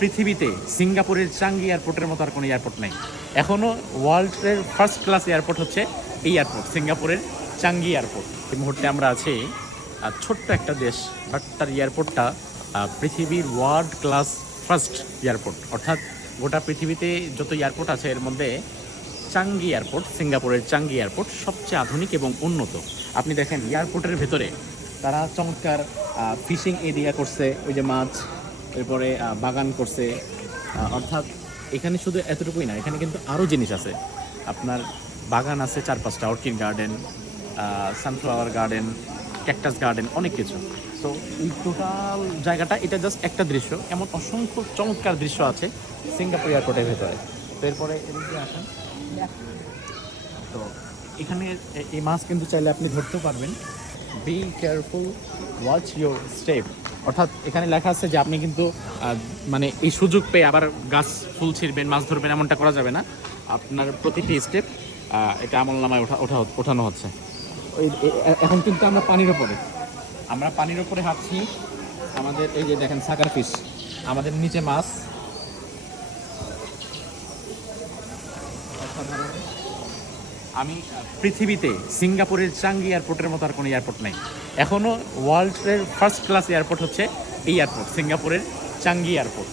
পৃথিবীতে সিঙ্গাপুরের চাঙ্গি এয়ারপোর্টের মতো আর কোনো এয়ারপোর্ট নাই। এখনও ওয়ার্ল্ডের ফার্স্ট ক্লাস এয়ারপোর্ট হচ্ছে এই এয়ারপোর্ট, সিঙ্গাপুরের চাঙ্গি এয়ারপোর্ট। এই মুহূর্তে আমরা আছি ছোট্ট একটা দেশ, বাট তার এয়ারপোর্টটা পৃথিবীর ওয়ার্ল্ড ক্লাস ফার্স্ট এয়ারপোর্ট। অর্থাৎ গোটা পৃথিবীতে যত এয়ারপোর্ট আছে এর মধ্যে চাঙ্গি এয়ারপোর্ট, সিঙ্গাপুরের চাঙ্গি এয়ারপোর্ট সবচেয়ে আধুনিক এবং উন্নত। আপনি দেখেন এয়ারপোর্টের ভেতরে তারা চমৎকার ফিশিং এরিয়া করছে, ওই যে মাছ, এরপরে বাগান করছে। অর্থাৎ এখানে শুধু এতটুকুই না, এখানে কিন্তু আরও জিনিস আছে। আপনার বাগান আছে 4-5টা, orchid garden, sunflower garden, cactus garden, অনেক কিছু। তো এই টোটাল জায়গাটা, এটা জাস্ট একটা দৃশ্য, এমন অসংখ্য চমৎকার দৃশ্য আছে সিঙ্গাপুর এয়ারপোর্টের ভেতরে। তো এরপরে এদিকে আসেন, তো এখানে এই মাছ কিন্তু চাইলে আপনি ধরতেও পারবেন। Be careful, watch your step. অর্থাৎ এখানে লেখা আছে যে আপনি কিন্তু মানে এই সুযোগ পেয়ে আবার গাছ ফুল ছিঁড়বেন, মাছ ধরবেন, এমনটা করা যাবে না। আপনার প্রতিটি স্টেপ এটা আমলনামায় ওঠানো হচ্ছে। এখন কিন্তু আমরা পানির ওপরে হাঁটছি। আমাদের এই যে দেখেন সাকার ফিশ, আমাদের নিচে মাছ। আমি পৃথিবীতে সিঙ্গাপুরের চাঙ্গি এয়ারপোর্টের মতো আর কোনো এয়ারপোর্ট নাই। এখনও ওয়ার্ল্ডের ফার্স্ট ক্লাস এয়ারপোর্ট হচ্ছে এই এয়ারপোর্ট, সিঙ্গাপুরের চাঙ্গি এয়ারপোর্ট।